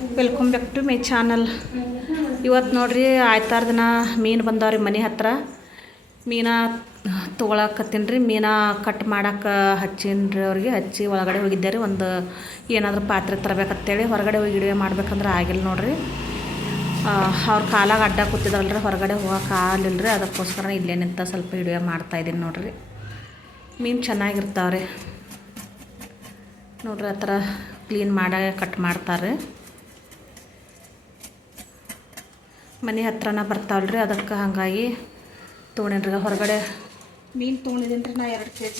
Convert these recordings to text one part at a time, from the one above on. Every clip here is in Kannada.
Welcome back to my channel. ಇವತ್ತು ನೋಡ್ರಿ ಆಯ್ತಾರ ದಿನ ಮೀನು ಬಂದವ್ರಿ ಮನೆ ಹತ್ರ. ಮೀನ ತೊಗೊಳಕತ್ತೀನಿ ರೀ. ಮೀನ ಕಟ್ ಮಾಡಕ್ಕೆ ಹಚ್ಚೀನಿ ಅವ್ರಿಗೆ. ಹಚ್ಚಿ ಒಳಗಡೆ ಹೋಗಿದ್ದೆ ರೀ. ಒಂದು ಏನಾದರೂ ಪಾತ್ರೆ ತರಬೇಕಂತೇಳಿ ಹೊರಗಡೆ ಹೋಗಿ ವಿಡಿಯೋ ಮಾಡ್ಬೇಕಂದ್ರೆ ಆಗಿಲ್ಲ ನೋಡ್ರಿ. ಅವ್ರ ಕಾಲಾಗ ಅಡ್ಡ ಕೂತಿದ್ರಲ್ರಿ, ಹೊರಗಡೆ ಹೋಗೋಕೆ ಆಗಲಿಲ್ಲ ರೀ. ಅದಕ್ಕೋಸ್ಕರ ಇಲ್ಲೇ ನಿಂತ ಸ್ವಲ್ಪ ವಿಡಿಯೋ ಮಾಡ್ತಾಯಿದ್ದೀನಿ ನೋಡ್ರಿ. ಮೀನು ಚೆನ್ನಾಗಿರ್ತಾವ್ರಿ ನೋಡ್ರಿ. ಆ ಥರ ಕ್ಲೀನ್ ಮಾಡಾಗ ಕಟ್ ಮಾಡ್ತಾರೆ. ಮನೆ ಹತ್ರನ ಬರ್ತಾವಲ್ರಿ, ಅದಕ್ಕೆ ಹಾಗಾಗಿ ತೊಗೊಂಡ್ರಿ. ಹೊರಗಡೆ ಮೀನು ತೊಗೊಂಡಿದ್ದೀನಿ ರೀ ನಾ 2 kg.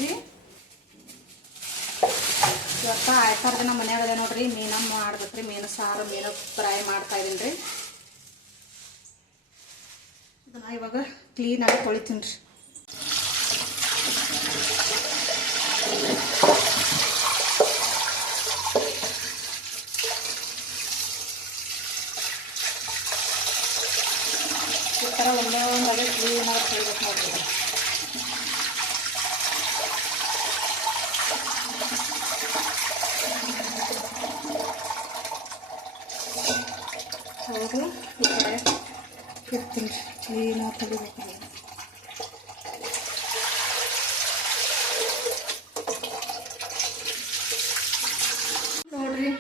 ಇವತ್ತು ಆಯ್ತಾರ ದಿನ ಮನ್ಯಾಗದೆ ನೋಡ್ರಿ. ಮೀನ ಮಾಡ್ಬೇಕ್ರಿ. ಮೀನು ಸಾರು, ಮೀನು ಫ್ರೈ ಮಾಡ್ತಾಯಿದ್ದೀನಿ ರೀ. ಇದನ್ನು ಇವಾಗ ಕ್ಲೀನಾಗಿ ತೊಳಿತೀನಿ ರೀ. ಈ ಥರ ಒಂದೇ ಒಂದಾಗೆ ಕ್ಲೀನಾಗಿ ತೊಳಿಬೇಕು ನೋಡ್ರಿ. ಹೌದು, ಈ ಕಡೆ ಇರ್ತೀನಿ ಕ್ಲೀನಾಗಿ ತೊಳಿಬೇಕು ನೋಡ್ರಿ.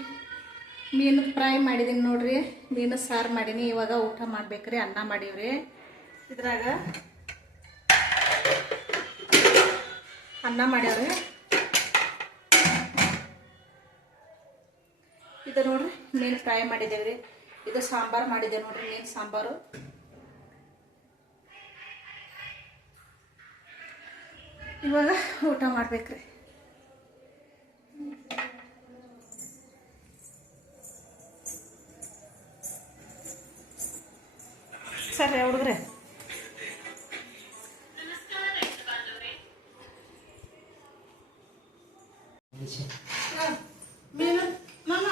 ಮೀನು ಫ್ರೈ ಮಾಡಿದ್ದೀನಿ ನೋಡ್ರಿ. ಮೀನು ಸಾರು ಮಾಡೀನಿ. ಇವಾಗ ಊಟ ಮಾಡ್ಬೇಕ್ರಿ. ಅನ್ನ ಮಾಡೀವ್ರಿ. ಇದ್ರಾಗ ಅನ್ನ ಮಾಡ್ಯಾವ್ರಿ. ಇದು ನೋಡ್ರಿ ಮೀನು ಫ್ರೈ ಮಾಡಿದ್ದೇವ್ರಿ. ಇದು ಸಾಂಬಾರು ಮಾಡಿದ್ದೆ ನೋಡ್ರಿ, ಮೀನು ಸಾಂಬಾರು. ಇವಾಗ ಊಟ ಮಾಡ್ಬೇಕ್ರಿ. ಸರಿ ಹುಡುಗ್ರೆ, ಮೀನು ಮಮ್ಮ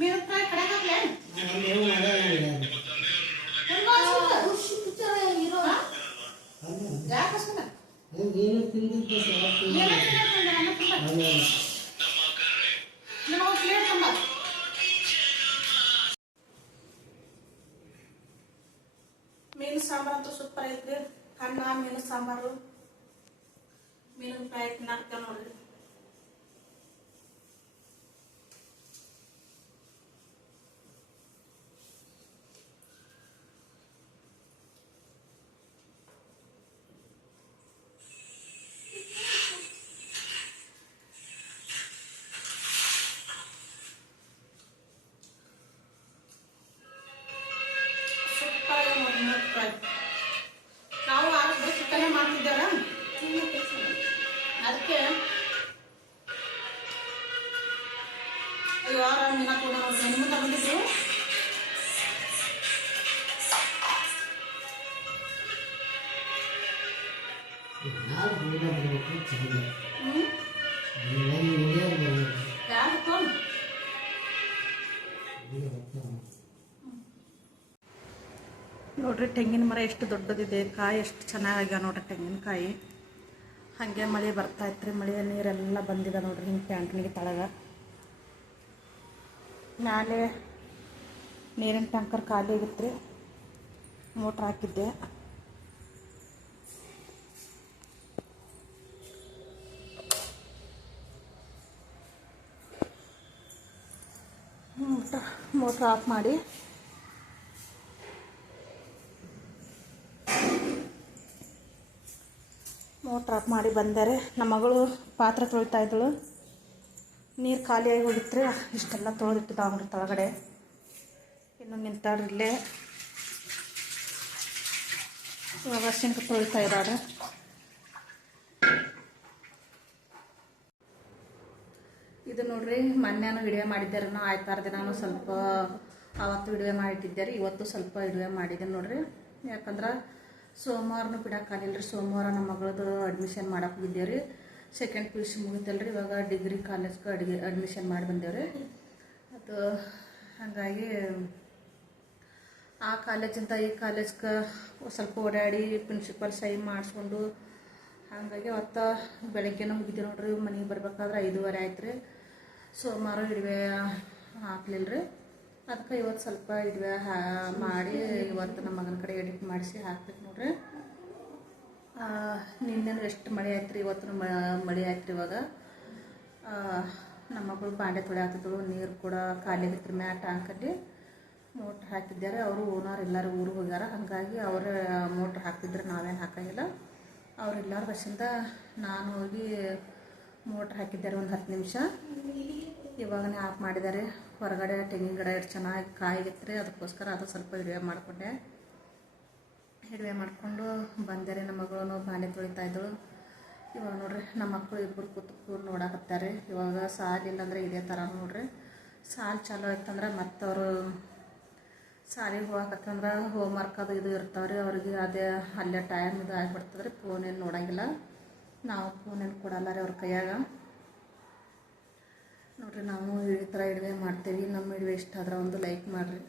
ಮೀನು ಫ್ರೈ ಕಡೆ ಹಾಕ್ಲೆ ಮೀನು ಸಾಂಬಾರು ಅಂತೂ ಸೂಪರ್ ಐತ್ರಿ. ಅನ್ನ, ಮೀನು ಸಾಂಬಾರು, ಮೀನು ಫ್ರೈ ತಿನ್ನಕ್ಕೆ ನೋಡ್ರಿ. ನಾವು ಆಗ ಚಿಕನ್ ಮಾಡ್ತಿದ್ದೇವೆ. ಅದಕ್ಕೆ ವಾರ ಮೀನ ಕೂಡ ನಿಮ್ಮ ತಗೊಂಡಿದ್ರು. ನೋಡ್ರಿ ತೆಂಗಿನ ಮರ ಎಷ್ಟು ದೊಡ್ಡದಿದೆ, ಕಾಯಿ ಎಷ್ಟು ಚೆನ್ನಾಗಿ ನೋಡ್ರಿ ತೆಂಗಿನಕಾಯಿ. ಹಾಗೆ ಮಳೆ ಬರ್ತಾ ಇತ್ತು ರೀ. ಮಳೆಯ ನೀರೆಲ್ಲ ಬಂದಿದೆ ನೋಡ್ರಿ. ಹಿಂಗೆ ಟ್ಯಾಂಕ್ನಿಗೆ ತಳಗ ಮ್ಯಾಲೆ ನೀರಿನ ಟ್ಯಾಂಕರ್ ಖಾಲಿ ಆಗಿತ್ತು ರೀ. ಮೋಟ್ರ್ ಹಾಕಿದ್ದೆ. ಮೋಟ್ರ್ ಆಫ್ ಮಾಡಿ ಬಂದರೆ ನಮ್ಮ ಮಗಳು ಪಾತ್ರೆ ತೊಳಿತಾ ಇದ್ದಳು. ನೀರು ಖಾಲಿಯಾಗಿ ಹೋಗಿತ್ತು ರೀ. ಇಷ್ಟೆಲ್ಲ ತೊಳೆದಿಟ್ಟಿದ್ದಾವ್ರಿ ತಳಗಡೆ. ಇನ್ನು ನಿಂತಾಡ್ರಿ ಇಲ್ಲೇ. ಇವಾಗ ಸಿಂಕ್ ತೊಳಿತಾ ಇದ್ದಾಳೆ. ಇದು ನೋಡ್ರಿ ಮೊನ್ನೆನೂ ವಿಡಿಯೋ ಮಾಡಿದ್ದೆ ರೀ. ಆಯ್ತಾರ ದಿನಾನು ಸ್ವಲ್ಪ ಅವತ್ತು ವಿಡಿಯೋ ಮಾಡಿಟ್ಟಿದ್ದೆ ರೀ. ಇವತ್ತು ಸ್ವಲ್ಪ ವಿಡಿಯೋ ಮಾಡಿದ್ದೀನಿ ನೋಡ್ರಿ. ಯಾಕಂದ್ರೆ ಸೋಮವಾರನೂ ಬಿಡೋಕ್ಕಾಗಿಲ್ಲ ರೀ. ಸೋಮವಾರ ನಮ್ಮ ಮಗಳದ್ದು ಅಡ್ಮಿಷನ್ ಮಾಡಕ್ಕೆ ಹೋಗಿದ್ದೇವೆ ರೀ. ಸೆಕೆಂಡ್ PUC ಮುಗಿತಲ್ಲ ರೀ. ಇವಾಗ ಡಿಗ್ರಿ ಕಾಲೇಜ್ಗೆ ಅಡ್ಮಿಷನ್ ಮಾಡಿ ಬಂದೇವ್ರಿ. ಅದು ಹಾಗಾಗಿ ಆ ಕಾಲೇಜಿಂದ ಈ ಕಾಲೇಜ್ಗೆ ಸ್ವಲ್ಪ ಓಡಾಡಿ ಪ್ರಿನ್ಸಿಪಲ್ ಸಹಿ ಮಾಡಿಸ್ಕೊಂಡು ಹಾಗಾಗಿ ಅವತ್ತು ಬೆಳಗ್ಗೆನೂ ಹೋಗಿದ್ದೆ ನೋಡ್ರಿ. ಮನೆಗೆ ಬರ್ಬೇಕಾದ್ರೆ 5:30 ಆಯ್ತು ರೀ. ಸೋಮವಾರ ಇಡುವೆ ಹಾಕ್ಲಿಲ್ಲ ರೀ. ಅದಕ್ಕೆ ಇವತ್ತು ಸ್ವಲ್ಪ ಇಡುವೆ ಮಾಡಿ ಇವತ್ತು ನಮ್ಮ ಮಗನ ಕಡೆ ಎಡಿಟ್ ಮಾಡಿಸಿ ಹಾಕ್ಬೇಕು ನೋಡ್ರಿ. ನಿನ್ನೆನೂ ಎಷ್ಟು ಮಳೆ ಆಯ್ತು ರೀ, ಇವತ್ತು ಮಳೆ ಆಯ್ತು ರೀ. ಇವಾಗ ನಮ್ಮ ಮಗಳು ಬಾಂಡೆ ತೊಳೆಯಾತಿದ್ರು, ನೀರು ಕೂಡ ಖಾಲಿ ಆಗಿತ್ತು ಮ್ಯಾ ಟ್ಯಾಂಕಲ್ಲಿ ಮೋಟ್ರ್ ಹಾಕಿದ್ದಾರೆ. ಅವರು ಓನರ್ ಎಲ್ಲರೂ ಊರಿಗೆ ಹೋಗ್ಯಾರ, ಹಾಗಾಗಿ ಅವರ ಮೋಟ್ರ್ ಹಾಕ್ತಿದ್ರೆ ನಾವೇನು ಹಾಕೋಂಗಿಲ್ಲ. ಅವರೆಲ್ಲರ ವಶದಿಂದ ನಾನು ಹೋಗಿ ಮೋಟ್ರ್ ಹಾಕಿದ್ದಾರೆ ಒಂದು 10 ನಿಮಿಷ. ಇವಾಗನೇ ಆಫ್ ಮಾಡಿದ್ದಾರೆ. ಹೊರಗಡೆ ತೆಂಗಿನ ಗಿಡ ಎಷ್ಟು ಚೆನ್ನಾಗಿ ಕಾಯಿಗಿತ್ತು ರೀ, ಅದಕ್ಕೋಸ್ಕರ ಅದು ಸ್ವಲ್ಪ ಹಿಡಿವೆ ಮಾಡಿಕೊಂಡೆ. ಹಿಡಿವೆ ಮಾಡಿಕೊಂಡು ಬಂದರೆ ನಮ್ಮ ಮಗಳು ಬಾಂಡೆ ತೊಳಿತಾಯಿದ್ದಳು. ಇವಾಗ ನೋಡ್ರಿ ನಮ್ಮ ಮಕ್ಕಳು ಇಬ್ಬರು ಕೂತ್ಕೊಂಡು ನೋಡಾಕತ್ತಾರೆ. ಇವಾಗ ಸಾಲಿಲ್ಲ ಅಂದರೆ ಇದೇ ಥರ ನೋಡ್ರಿ, ಸಾಲು ಚಾಲು ಆಯ್ತಂದ್ರೆ ಮತ್ತು ಅವರು ಸಾಲಿಗೆ ಹೋಗಕತ್ತಂದ್ರೆ ಹೋಮ್ವರ್ಕ್ ಅದು ಇದು ಇರ್ತಾವ್ರಿ ಅವ್ರಿಗೆ. ಅದೇ ಅಲ್ಲೇ ಟೈಮ್ ಇದು ಆಗಿಬಿಡ್ತದೆ ರೀ. ಫೋನೇನು ನೋಡೋಂಗಿಲ್ಲ, ನಾವು ಫೋನೇನು ಕೊಡಲ್ಲ ರೀ ಅವ್ರ ಕೈಯಾಗ. ನೋಡ್ರಿ ನಾವು ಈ ಥರ ಇಡುವೆ ಮಾಡ್ತೀವಿ. ನಮ್ಮ ಇಡುವೆ ಇಷ್ಟ ಆದ್ರೆ ಒಂದು ಲೈಕ್ ಮಾಡಿರಿ.